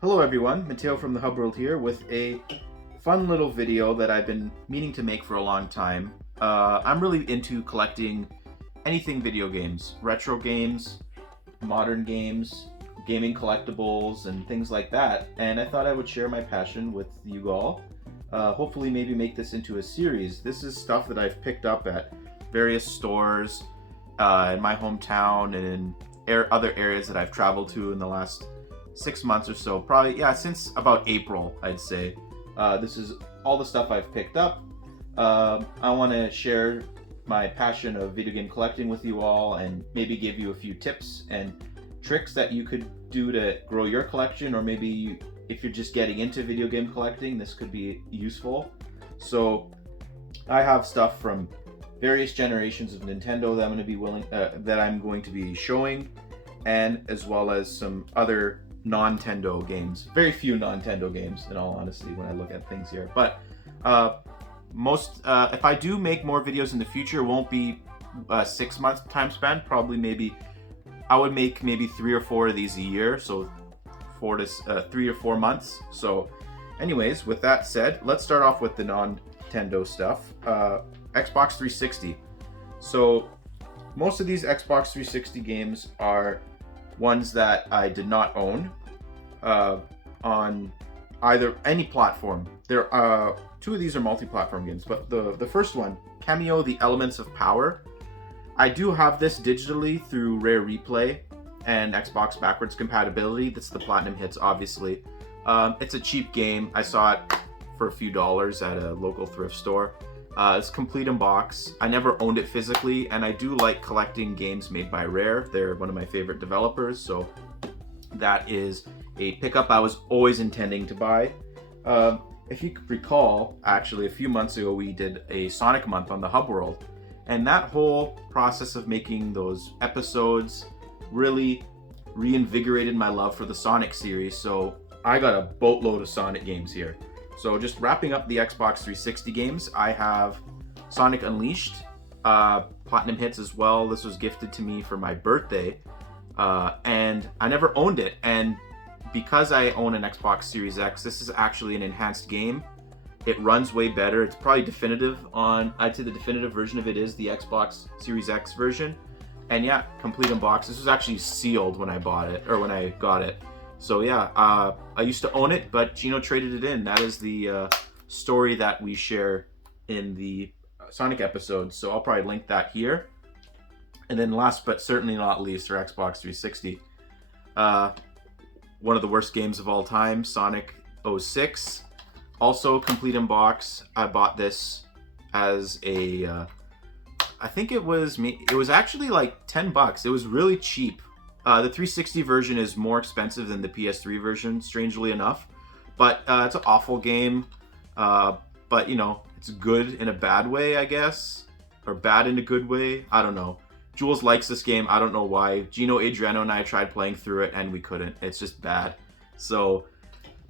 Hello everyone, Matteo from the Hub World here with a fun little video that I've been meaning to make for a long time. I'm really into collecting anything video games, retro games, modern games, gaming collectibles, and things like that. And I thought I would share my passion with you all. Hopefully maybe make this into a series. This is stuff that I've picked up at various stores in my hometown and in other areas that I've traveled to in the last 6 months or so. Probably, yeah, since about April, I'd say. This is all the stuff I've picked up. I want to share my passion of video game collecting with you all and maybe give you a few tips and tricks that you could do to grow your collection, or maybe if you're just getting into video game collecting, this could be useful. So I have stuff from various generations of Nintendo that I'm going to be showing, and as well as some other non-Tendo games. Very few non-Tendo games, in all honesty, when I look at things here. But if I do make more videos in the future, it won't be a 6 month time span. Probably I would make maybe 3 or 4 of these a year, so 3 or 4 months. So anyways, with that said, let's start off with the non-Tendo stuff. Xbox 360. So most of these Xbox 360 games are ones that I did not own on any platform. There are 2 of these are multi-platform games, but the first one, Cameo: The Elements of Power, I do have this digitally through Rare Replay and Xbox backwards compatibility. That's the Platinum Hits, obviously. It's a cheap game. I saw it for a few dollars at a local thrift store. It's complete in box. I never owned it physically, and I do like collecting games made by Rare. They're one of my favorite developers, so that is a pickup I was always intending to buy. If you could recall, actually, a few months ago, we did a Sonic month on the Hub World, and that whole process of making those episodes really reinvigorated my love for the Sonic series, so I got a boatload of Sonic games here. So just wrapping up the Xbox 360 games, I have Sonic Unleashed, Platinum Hits as well. This was gifted to me for my birthday, and I never owned it. And because I own an Xbox Series X, this is actually an enhanced game. It runs way better. It's probably definitive I'd say the definitive version of it is the Xbox Series X version. And yeah, complete in box. This was actually sealed when I bought it, or when I got it. So yeah, I used to own it, but Gino traded it in. That is the story that we share in the Sonic episode. So I'll probably link that here. And then last but certainly not least, for Xbox 360, one of the worst games of all time, Sonic 06. Also complete in box. I bought this as a, I think it was actually like $10. It was really cheap. The 360 version is more expensive than the PS3 version, strangely enough. But it's an awful game. But, you know, it's good in a bad way, I guess. Or bad in a good way. I don't know. Jules likes this game. I don't know why. Gino, Adriano, and I tried playing through it, and we couldn't. It's just bad. So,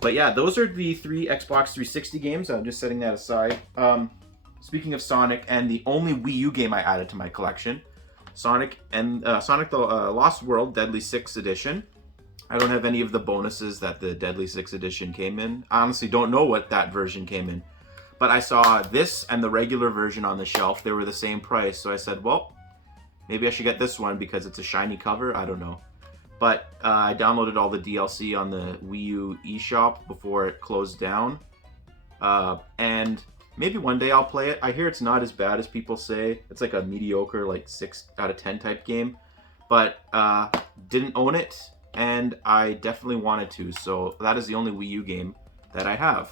but yeah, those are the 3 Xbox 360 games. I'm just setting that aside. Speaking of Sonic, and the only Wii U game I added to my collection, Sonic the Lost World Deadly 6 Edition. I don't have any of the bonuses that the Deadly 6 Edition came in. I honestly don't know what that version came in. But I saw this and the regular version on the shelf. They were the same price. So I said, well, maybe I should get this one because it's a shiny cover. I don't know. But I downloaded all the DLC on the Wii U eShop before it closed down. And maybe one day I'll play it. I hear it's not as bad as people say. It's like a mediocre, like 6 out of 10 type game. But didn't own it, and I definitely wanted to. So that is the only Wii U game that I have.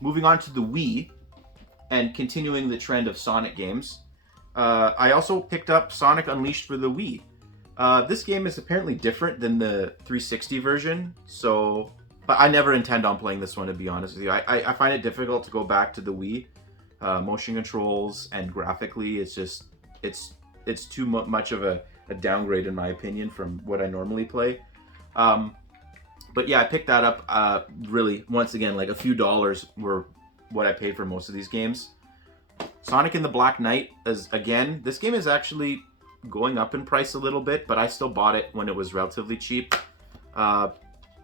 Moving on to the Wii, and continuing the trend of Sonic games, I also picked up Sonic Unleashed for the Wii. This game is apparently different than the 360 version, but I never intend on playing this one, to be honest with you. I find it difficult to go back to the Wii. Motion controls and graphically, it's too much of a downgrade, in my opinion, from what I normally play. But yeah, I picked that up, really, once again, like a few dollars were what I paid for most of these games. Sonic and the Black Knight, this game is actually going up in price a little bit, but I still bought it when it was relatively cheap.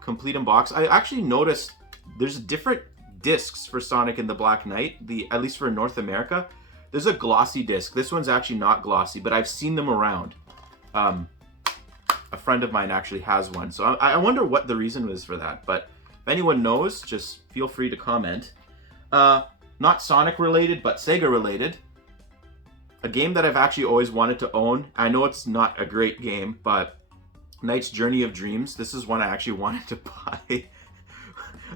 complete in box. I actually noticed there's different discs for Sonic and the Black Knight, at least for North America. There's a glossy disc. This one's actually not glossy, but I've seen them around. A friend of mine actually has one, so I wonder what the reason was for that. But if anyone knows, just feel free to comment. Not Sonic related, but Sega related. A game that I've actually always wanted to own. I know it's not a great game, but Knight's Journey of Dreams. This is one I actually wanted to buy.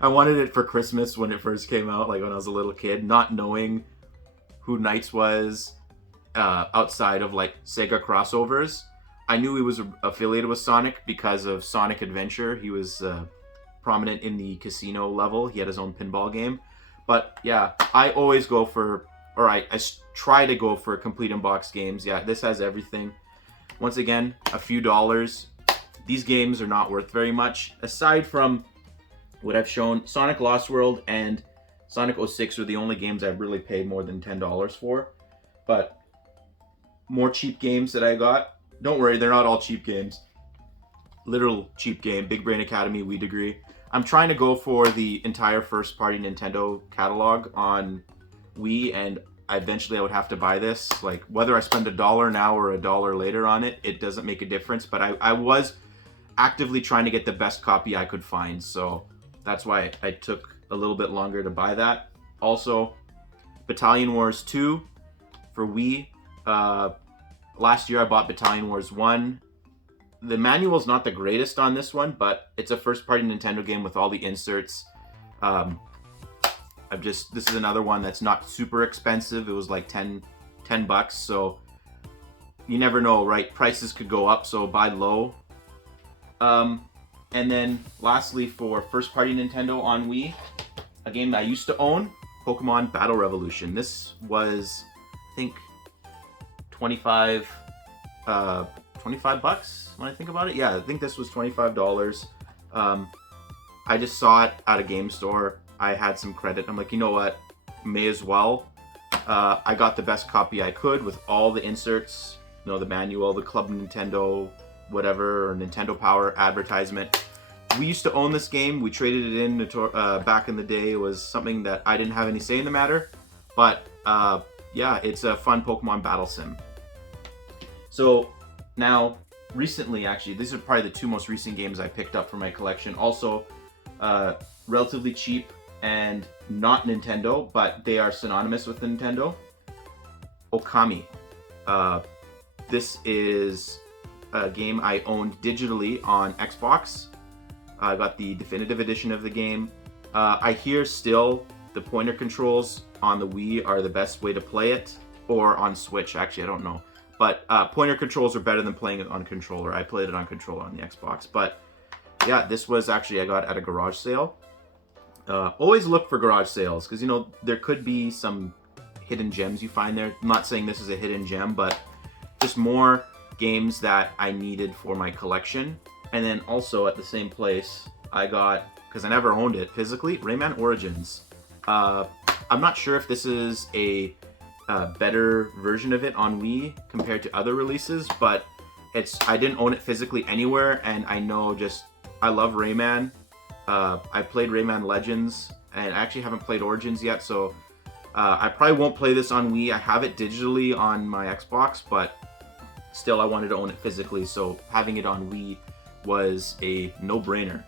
I wanted it for Christmas when it first came out, like when I was a little kid, not knowing who Knights was outside of like Sega crossovers. I knew he was affiliated with Sonic because of Sonic Adventure. He was prominent in the casino level. He had his own pinball game. But yeah, I always go for, or I try to go for complete in-box games. Yeah, this has everything. Once again, a few dollars. These games are not worth very much. Aside from what I've shown, Sonic Lost World and Sonic 06 are the only games I've really paid more than $10 for. But more cheap games that I got. Don't worry, they're not all cheap games. Literal cheap game. Big Brain Academy, We Degree. I'm trying to go for the entire first-party Nintendo catalog on Wii, and eventually I would have to buy this. Like, whether I spend $1 now or $1 later on it, it doesn't make a difference. But I was actively trying to get the best copy I could find, so that's why I took a little bit longer to buy that. Also, Battalion Wars 2 for Wii. Last year I bought Battalion Wars 1. The manual's not the greatest on this one, but it's a first-party Nintendo game with all the inserts. This is another one that's not super expensive. It was like 10 bucks, so you never know, right? Prices could go up, so buy low. And then lastly, for first-party Nintendo on Wii, a game that I used to own, Pokemon Battle Revolution. This was, I think, 25 bucks when I think about it. Yeah, I think this was $25. I just saw it at a game store. I had some credit. I'm like, you know what? May as well. I got the best copy I could with all the inserts, you know, the manual, the Club Nintendo, whatever, or Nintendo Power advertisement. We used to own this game. We traded it in back in the day. It was something that I didn't have any say in the matter. But yeah, it's a fun Pokemon battle sim. So now, recently, actually, these are probably the two most recent games I picked up for my collection. Also, relatively cheap and not Nintendo, but they are synonymous with Nintendo. Okami. This is a game I owned digitally on Xbox. I got the definitive edition of the game. I hear still the pointer controls on the Wii are the best way to play it, or on Switch, actually, I don't know. But pointer controls are better than playing it on controller. I played it on controller on the Xbox. But yeah, this was actually, I got at a garage sale. Always look for garage sales, because, you know, there could be some hidden gems you find there. I'm not saying this is a hidden gem, but just more games that I needed for my collection. And then also at the same place, I got, because I never owned it physically, Rayman Origins. I'm not sure if this is a better version of it on Wii compared to other releases, but I didn't own it physically anywhere, and I know I love Rayman. I played Rayman Legends, and I actually haven't played Origins yet, so I probably won't play this on Wii. I have it digitally on my Xbox, but still I wanted to own it physically, so having it on Wii was a no-brainer.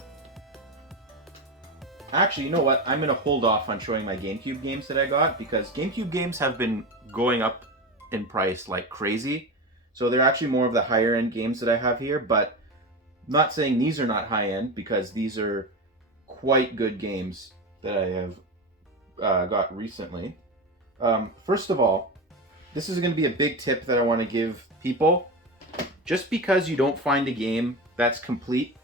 Actually, you know what? I'm going to hold off on showing my GameCube games that I got, because GameCube games have been going up in price like crazy. So they're actually more of the higher end games that I have here, but I'm not saying these are not high end, because these are quite good games that I have got recently. First of all, this is going to be a big tip that I want to give people. Just because you don't find a game that's complete,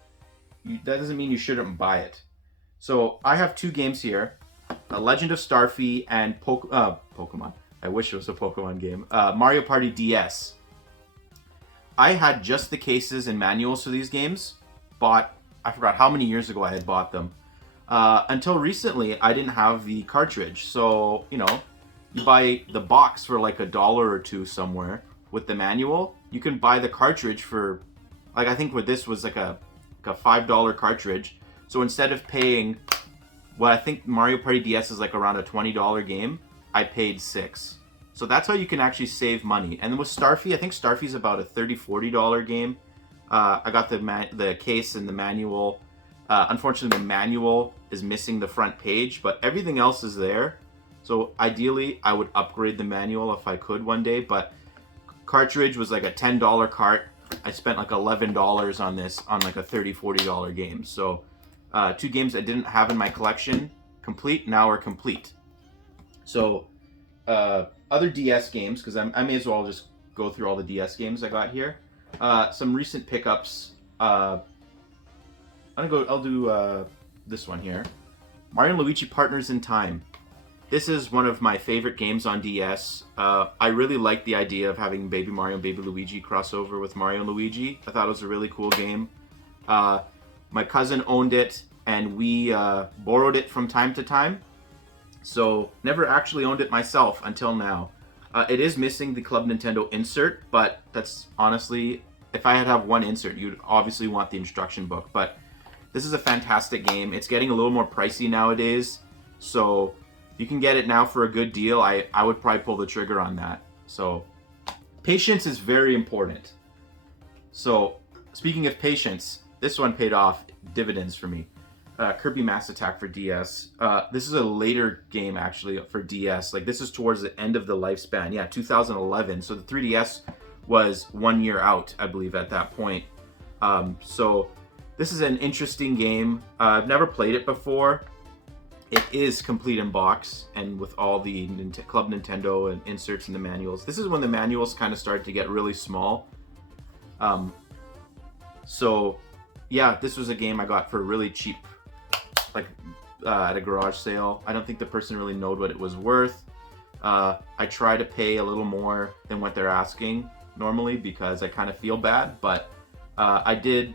that doesn't mean you shouldn't buy it. So I have two games here, Legend of Starfy and Pokemon. I wish it was a Pokemon game. Mario Party DS. I had just the cases and manuals for these games. I forgot how many years ago I had bought them. Until recently, I didn't have the cartridge. So, you know, you buy the box for like $1 or $2 somewhere with the manual. You can buy the cartridge for, like, I think with this was like a $5 cartridge. So instead of paying, well, I think Mario Party DS is like around a $20 game, I paid $6. So that's how you can actually save money. And with Starfy, I think Starfy's about a $30, $40 game. I got the case and the manual. Unfortunately, the manual is missing the front page, but everything else is there. So ideally, I would upgrade the manual if I could one day, but cartridge was like a $10 cart. I spent like $11 on this on like a $30, $40 game. So 2 games I didn't have in my collection now are complete. So other DS games, because I may as well just go through all the DS games I got here. Some recent pickups. I'll do this one here. Mario and Luigi Partners in Time. This is one of my favorite games on DS. I really like the idea of having Baby Mario and Baby Luigi crossover with Mario and Luigi. I thought it was a really cool game. My cousin owned it, and we borrowed it from time to time. So, never actually owned it myself until now. It is missing the Club Nintendo insert, but that's honestly, if I had to have one insert, you'd obviously want the instruction book. But this is a fantastic game. It's getting a little more pricey nowadays, so you can get it now for a good deal. I would probably pull the trigger on that. So, patience is very important. So, speaking of patience, this one paid off dividends for me. Kirby Mass Attack for DS. This is a later game, actually, for DS. Like, this is towards the end of the lifespan. Yeah, 2011. So, the 3DS was 1 year out, I believe, at that point. So, this is an interesting game. I've never played it before. It is complete in box and with all the Club Nintendo and inserts in the manuals. This is when the manuals kind of started to get really small. So, yeah, this was a game I got for really cheap, like at a garage sale. I don't think the person really knowed what it was worth. I try to pay a little more than what they're asking normally because I kind of feel bad, but I did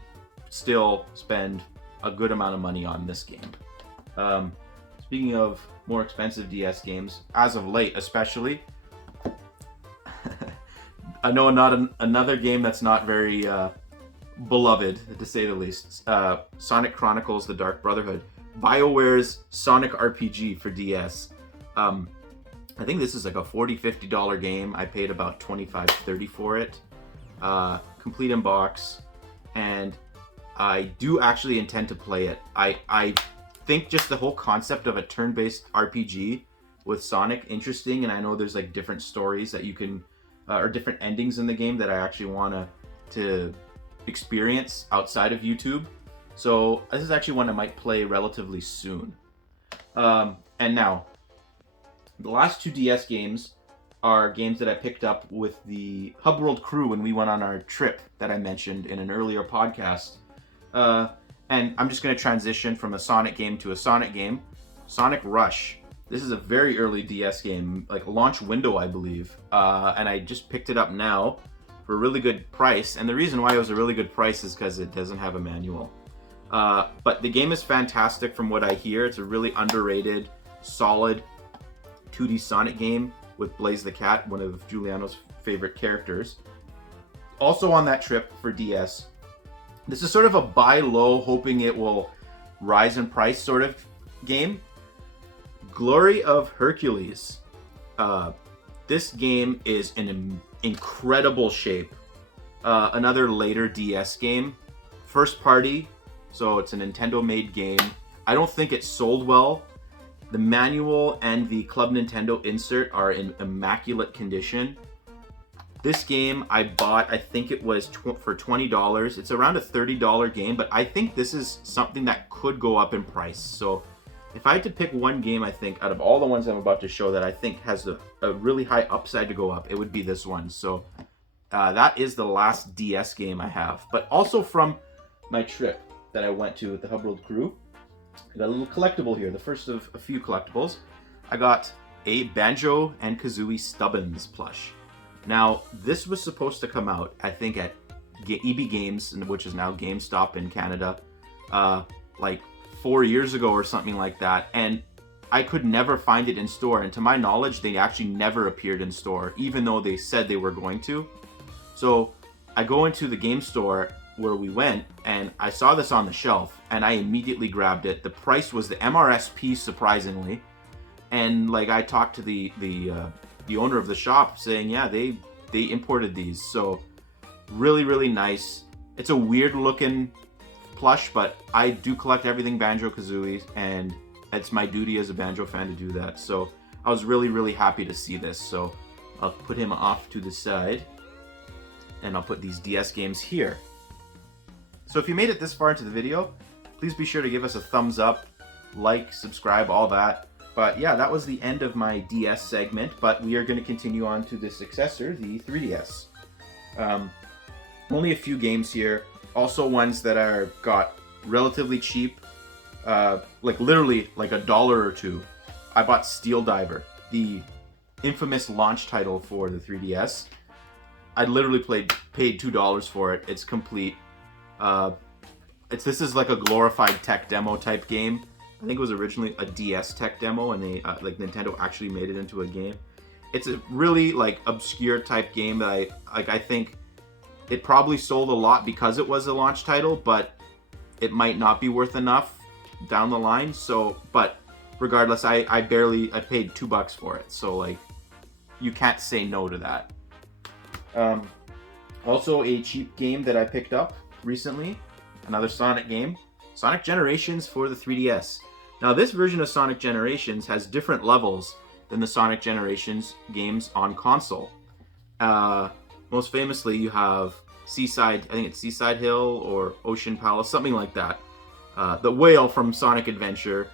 still spend a good amount of money on this game. Speaking of more expensive DS games, as of late especially, I know another game that's not very beloved, to say the least. Sonic Chronicles: The Dark Brotherhood. BioWare's Sonic RPG for DS. I think this is like a $40, $50 game. I paid about $25, $30 for it. Complete in box. And I do actually intend to play it. I think just the whole concept of a turn-based RPG with Sonic interesting, and I know there's like different stories that you can, or different endings in the game that I actually want to experience outside of YouTube. So this is actually one I might play relatively soon. And now, the last 2 DS games are games that I picked up with the Hub World crew when we went on our trip that I mentioned in an earlier podcast. And I'm just going to transition from a Sonic game to a Sonic game. Sonic Rush. This is a very early DS game, like launch window, I believe. And I just picked it up now for a really good price. And the reason why it was a really good price is because it doesn't have a manual. But the game is fantastic from what I hear. It's a really underrated, solid 2D Sonic game with Blaze the Cat, one of Giuliano's favorite characters. Also on that trip for DS, this is sort of a buy low, hoping it will rise in price sort of game. Glory of Hercules. This game is in incredible shape. Another later DS game. First party, so it's a Nintendo-made game. I don't think it sold well. The manual and the Club Nintendo insert are in immaculate condition. This game I bought, I think it was for $20. It's around a $30 game, but I think this is something that could go up in price. So if I had to pick one game, I think, out of all the ones I'm about to show that I think has a really high upside to go up, it would be this one. So that is the last DS game I have. But also from my trip that I went to with the Hub World crew, I got a little collectible here, the first of a few collectibles. I got a Banjo and Kazooie Stubbins plush. Now, this was supposed to come out, I think, at EB Games, which is now GameStop in Canada, like 4 years ago or something like that, and I could never find it in store, and to my knowledge, they actually never appeared in store, even though they said they were going to. So, I go into the game store, where we went, and I saw this on the shelf, and I immediately grabbed it. The price was the MRSP, surprisingly, and like I talked to the owner of the shop, saying, yeah, they imported these, so really nice. It's a weird looking plush, but I do collect everything Banjo-Kazooie, and it's my duty as a Banjo fan to do that. So I was really happy to see this. So I'll put him off to the side, and I'll put these DS games here. So if you made it this far into the video, please be sure to give us a thumbs up, like, subscribe, all that. But yeah, that was the end of my DS segment, but we are going to continue on to the successor, the 3DS. Only a few games here, also ones that are got relatively cheap, like literally like $1 or $2. I bought Steel Diver, the infamous launch title for the 3DS. I literally paid $2 for it. It's complete. This is like a glorified tech demo type game. I think it was originally a DS tech demo, and they like Nintendo actually made it into a game. It's a really like obscure type game that I think it probably sold a lot because it was a launch title, but it might not be worth enough down the line. So, but regardless, I paid $2 for it. So like, you can't say no to that. Also a cheap game that I picked up recently, another Sonic game, Sonic Generations for the 3DS. Now this version of Sonic Generations has different levels than the Sonic Generations games on console. Most famously, you have Seaside, I think it's Seaside Hill or Ocean Palace, something like that. The whale from Sonic Adventure.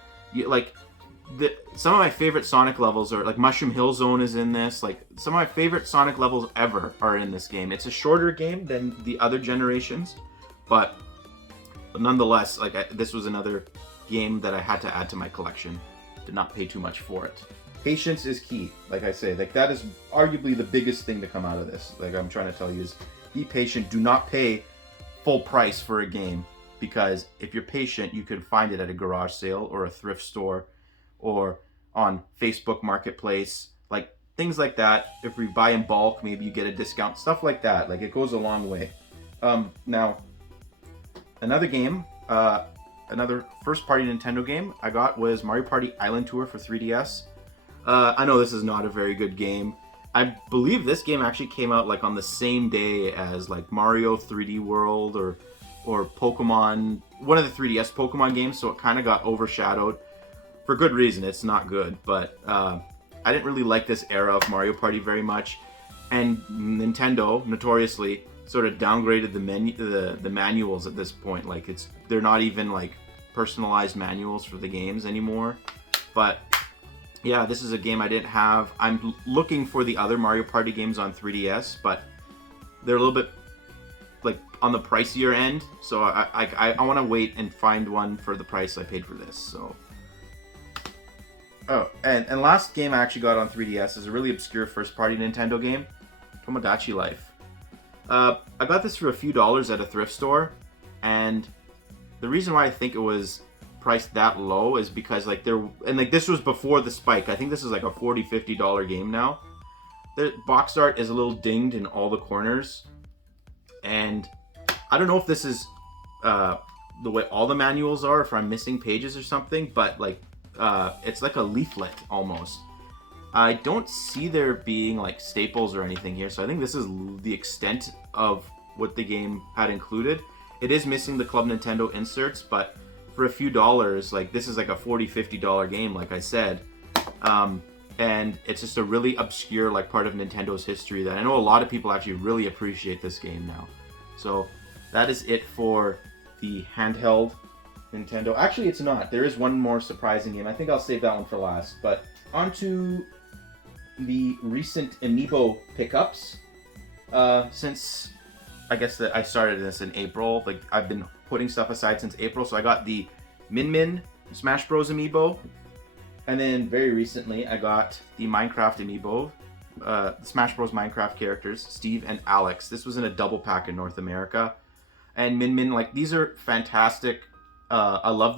Some of my favorite Sonic levels are like Mushroom Hill Zone is in this. Like some of my favorite Sonic levels ever are in this game. It's a shorter game than the other generations, but nonetheless, like this was another game that I had to add to my collection. Did not pay too much for it. Patience is key. Like I say, like that is arguably the biggest thing to come out of this. Like I'm trying to tell you is be patient. Do not pay full price for a game, because if you're patient, you can find it at a garage sale or a thrift store or on Facebook Marketplace, like things like that. If we buy in bulk, maybe you get a discount, stuff like that. Like it goes a long way. Now, another game, another first-party Nintendo game I got was Mario Party Island Tour for 3DS. I know this is not a very good game. I believe this game actually came out like on the same day as like Mario 3D World or Pokemon, one of the 3DS Pokemon games, so it kind of got overshadowed. For good reason, it's not good, but I didn't really like this era of Mario Party very much, and Nintendo notoriously sort of downgraded the manuals at this point. Like they're not even like personalized manuals for the games anymore. But yeah, this is a game I didn't have. I'm looking for the other Mario Party games on 3DS, but they're a little bit like on the pricier end, so I want to wait and find one for the price I paid for this. So and last game I actually got on 3DS is a really obscure first-party Nintendo game, Tomodachi Life. I got this for a few dollars at a thrift store, and the reason why I think it was priced that low is because like this was before the spike. I think this is like a $40-50 game now. The box art is a little dinged in all the corners, and I don't know if this is the way all the manuals are, if I'm missing pages or something, but like it's like a leaflet almost. I don't see there being like staples or anything here, so I think this is the extent of what the game had included. It is missing the Club Nintendo inserts, but for a few dollars, like this is like a $40-50 game, like I said. And it's just a really obscure like part of Nintendo's history that I know a lot of people actually really appreciate this game now. So that is it for the handheld Nintendo. Actually, it's not. There is one more surprising game. I think I'll save that one for last. But on to the recent Amiibo Pickups. Since I guess that I started this in April, like I've been putting stuff aside since April, so I got the Min Min Smash Bros. Amiibo. And then very recently, I got the Minecraft Amiibo, Smash Bros. Minecraft characters, Steve and Alex. This was in a double pack in North America. And Min Min, like, these are fantastic. I love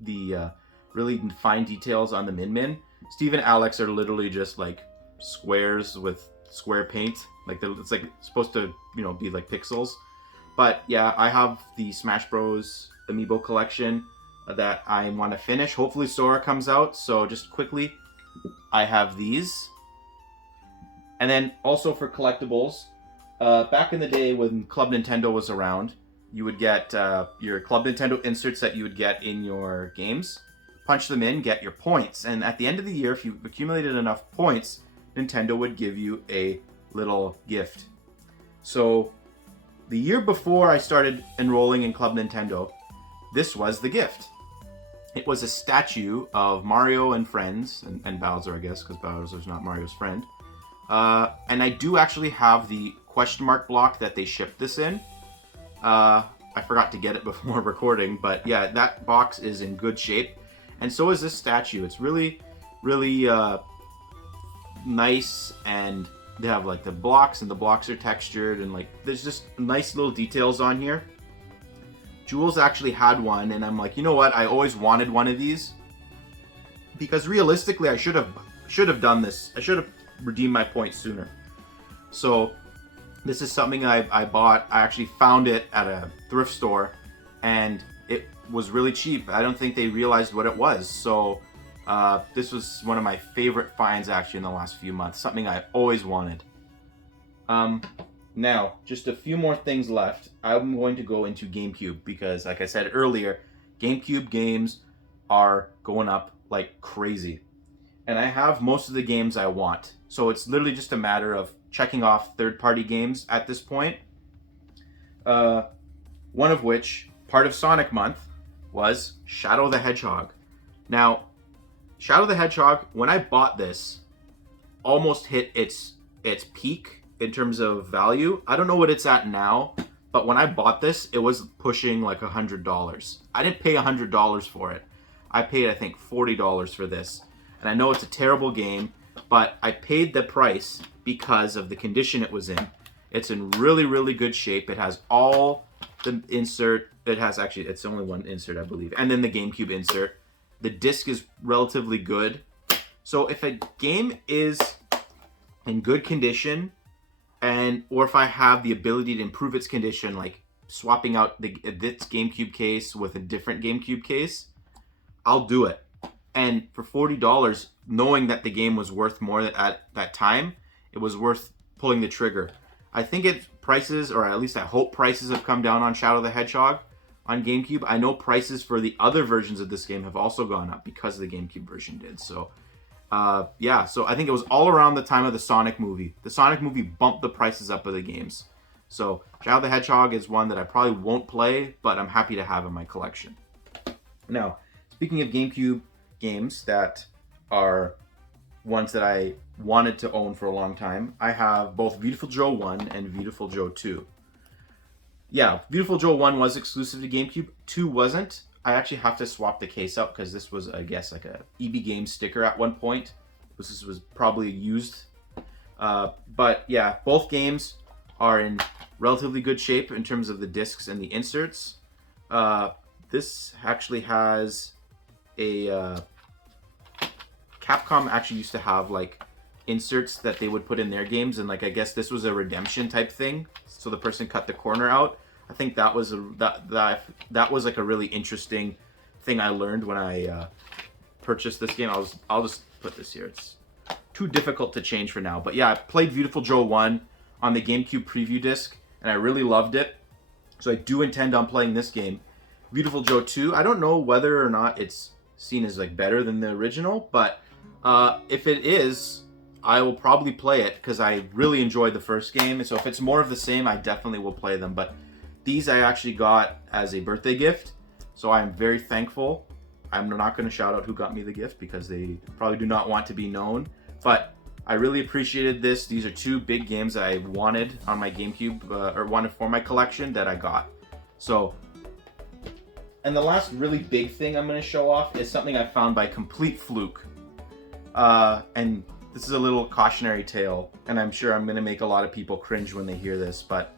the really fine details on the Min Min. Steve and Alex are literally just like squares with square paint. Like it's like supposed to, you know, be like pixels. But yeah, I have the Smash Bros. Amiibo collection that I want to finish. Hopefully Sora comes out. So just quickly, I have these. And then also for collectibles, back in the day when Club Nintendo was around, you would get your Club Nintendo inserts that you would get in your games. Punch them in, get your points. And at the end of the year, if you accumulated enough points, Nintendo would give you a little gift. So the year before I started enrolling in Club Nintendo, this was the gift. It was a statue of Mario and friends, and Bowser, I guess, because Bowser's not Mario's friend. And I do actually have the question mark block that they shipped this in. I forgot to get it before recording, but yeah, that box is in good shape. And so is this statue. It's really, really nice, and they have like the blocks, and the blocks are textured, and like there's just nice little details on here. Jules actually had one, and I'm like, you know what? I always wanted one of these because realistically, I should have done this. I should have redeemed my points sooner. So this is something I bought. I actually found it at a thrift store, and it was really cheap. I don't think they realized what it was. So this was one of my favorite finds actually in the last few months. Something I always wanted. Now, just a few more things left. I'm going to go into GameCube because, like I said earlier, GameCube games are going up like crazy. And I have most of the games I want. So it's literally just a matter of checking off third-party games at this point. One of which, part of Sonic Month, was Shadow the Hedgehog. Now, Shadow the Hedgehog, when I bought this, almost hit its peak in terms of value. I don't know what it's at now, but when I bought this, it was pushing like $100. I didn't pay $100 for it. I paid, I think, $40 for this. And I know it's a terrible game, but I paid the price because of the condition it was in. It's in really, really good shape. It has all the insert. It has actually, it's only one insert, I believe. And then the GameCube insert. The disc is relatively good. So if a game is in good condition, or if I have the ability to improve its condition, like swapping out this GameCube case with a different GameCube case, I'll do it. And for $40, knowing that the game was worth more at that time, it was worth pulling the trigger. I think prices, or at least I hope prices have come down on Shadow the Hedgehog on GameCube. I know prices for the other versions of this game have also gone up because the GameCube version did. So, yeah. So I think it was all around the time of the Sonic movie. The Sonic movie bumped the prices up of the games. So Shadow the Hedgehog is one that I probably won't play, but I'm happy to have in my collection. Now, speaking of GameCube games that are ones that I wanted to own for a long time, I have both Beautiful Joe 1 and Beautiful Joe 2. Yeah, Beautiful Joe 1 was exclusive to GameCube, 2 wasn't. I actually have to swap the case out because this was, I guess, like a EB Games sticker at one point. This was probably used. But yeah, both games are in relatively good shape in terms of the discs and the inserts. This actually has a... Capcom actually used to have like inserts that they would put in their games, and like I guess this was a redemption type thing, so the person cut the corner out. I think that was that was like a really interesting thing I learned when I purchased this game. I'll just put this here. It's too difficult to change for now, but yeah, I played Beautiful Joe 1 on the GameCube preview disc, and I really loved it. So I do intend on playing this game. Beautiful Joe 2, I don't know whether or not it's seen as like better than the original, but if it is, I will probably play it because I really enjoyed the first game. So if it's more of the same, I definitely will play them. But these I actually got as a birthday gift, so I'm very thankful. I'm not going to shout out who got me the gift because they probably do not want to be known. But I really appreciated this. These are two big games that I wanted on my GameCube, or wanted for my collection that I got. So, and the last really big thing I'm going to show off is something I found by complete fluke. And this is a little cautionary tale, and I'm sure I'm going to make a lot of people cringe when they hear this, but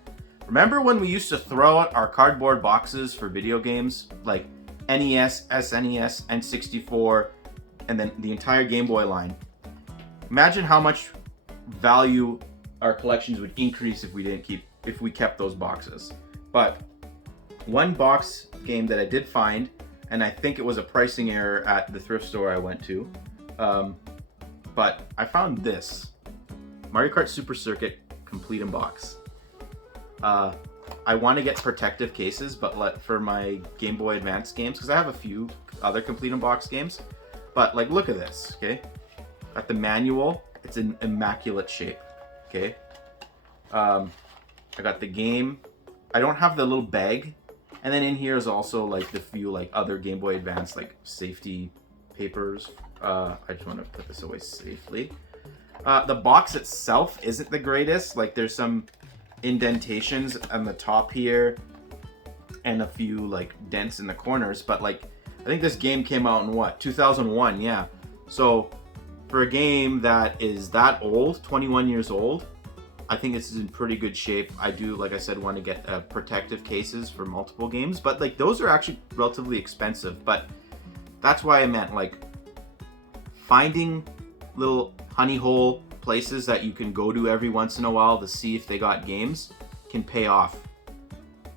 remember when we used to throw out our cardboard boxes for video games? Like NES, SNES, N64, and then the entire Game Boy line. Imagine how much value our collections would increase if we kept those boxes. But one box game that I did find, and I think it was a pricing error at the thrift store I went to, but I found this Mario Kart Super Circuit complete in box. I want to get protective cases, but for my Game Boy Advance games, because I have a few other complete in box games. But like, look at this, okay? At the manual, it's in immaculate shape, okay? I got the game. I don't have the little bag, and then in here is also like the few like other Game Boy Advance like safety papers. I just want to put this away safely. The box itself isn't the greatest. Like, there's some indentations on the top here and a few like dents in the corners, but like, I think this game came out in what, 2001? Yeah. So for a game that is that old, 21 years old, I think it's in pretty good shape. I do, like I said, want to get protective cases for multiple games, but like those are actually relatively expensive. But that's why I meant like finding little honey hole places that you can go to every once in a while to see if they got games can pay off.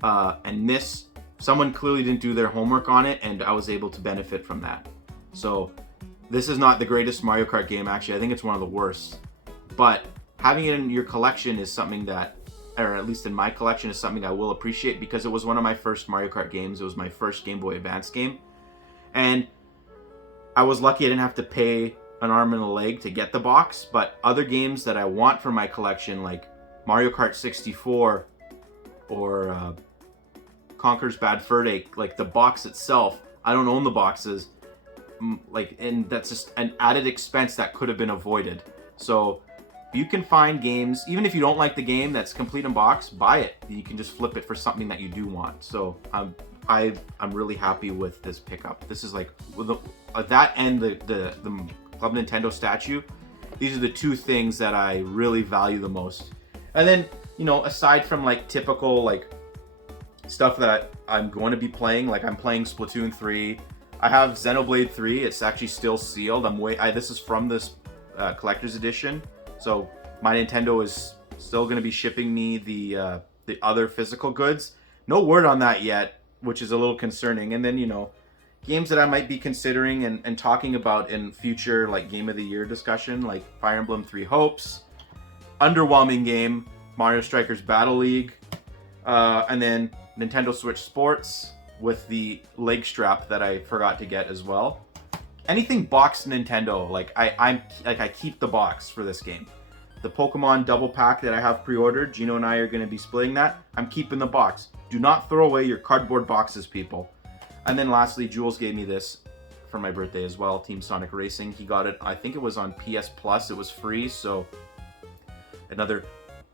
And this, someone clearly didn't do their homework on it, and I was able to benefit from that. So this is not the greatest Mario Kart game, actually. I think it's one of the worst. But having it in your collection is something that, or at least in my collection, is something I will appreciate, because it was one of my first Mario Kart games. It was my first Game Boy Advance game. And I was lucky I didn't have to pay an arm and a leg to get the box, but other games that I want for my collection, like Mario Kart 64 or Conker's Bad Fur Day, like the box itself, I don't own the boxes, like, and that's just an added expense that could have been avoided. So you can find games, even if you don't like the game that's complete in box, buy it. You can just flip it for something that you do want. So I'm really happy with this pickup. This is like, with that and the Club Nintendo statue, these are the two things that I really value the most. And then, you know, aside from like typical like stuff that I'm going to be playing, like I'm playing Splatoon 3. I have Xenoblade 3. It's actually still sealed. This is from this collector's edition. So my Nintendo is still going to be shipping me the other physical goods. No word on that yet, which is a little concerning. And then, you know, games that I might be considering and talking about in future like Game of the Year discussion, like Fire Emblem 3 Hopes, underwhelming game, Mario Strikers Battle League, and then Nintendo Switch Sports with the leg strap that I forgot to get as well. Anything boxed Nintendo, like I keep the box for this game. The Pokemon double pack that I have pre-ordered, Gino and I are going to be splitting that. I'm keeping the box. Do not throw away your cardboard boxes, people. And then lastly, Jules gave me this for my birthday as well, Team Sonic Racing. He got it, I think it was on PS Plus. It was free, so another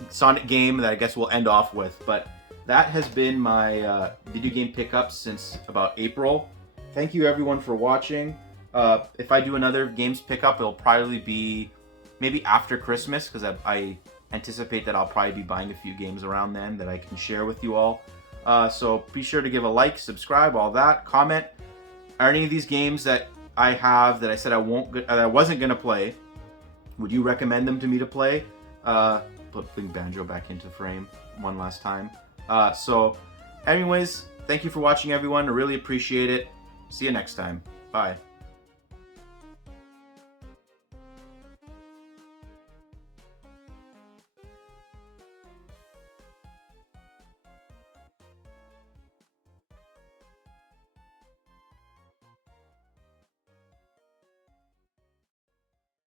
Sonic game that I guess we'll end off with. But that has been my video game pickups since about April. Thank you everyone for watching. If I do another games pickup, it'll probably be maybe after Christmas, because I anticipate that I'll probably be buying a few games around then that I can share with you all. So be sure to give a like, subscribe, all that. Comment. Are any of these games that I have that I said I wasn't gonna play, would you recommend them to me to play? Putting Banjo back into frame one last time. So anyways, thank you for watching everyone. I really appreciate it. See you next time. Bye.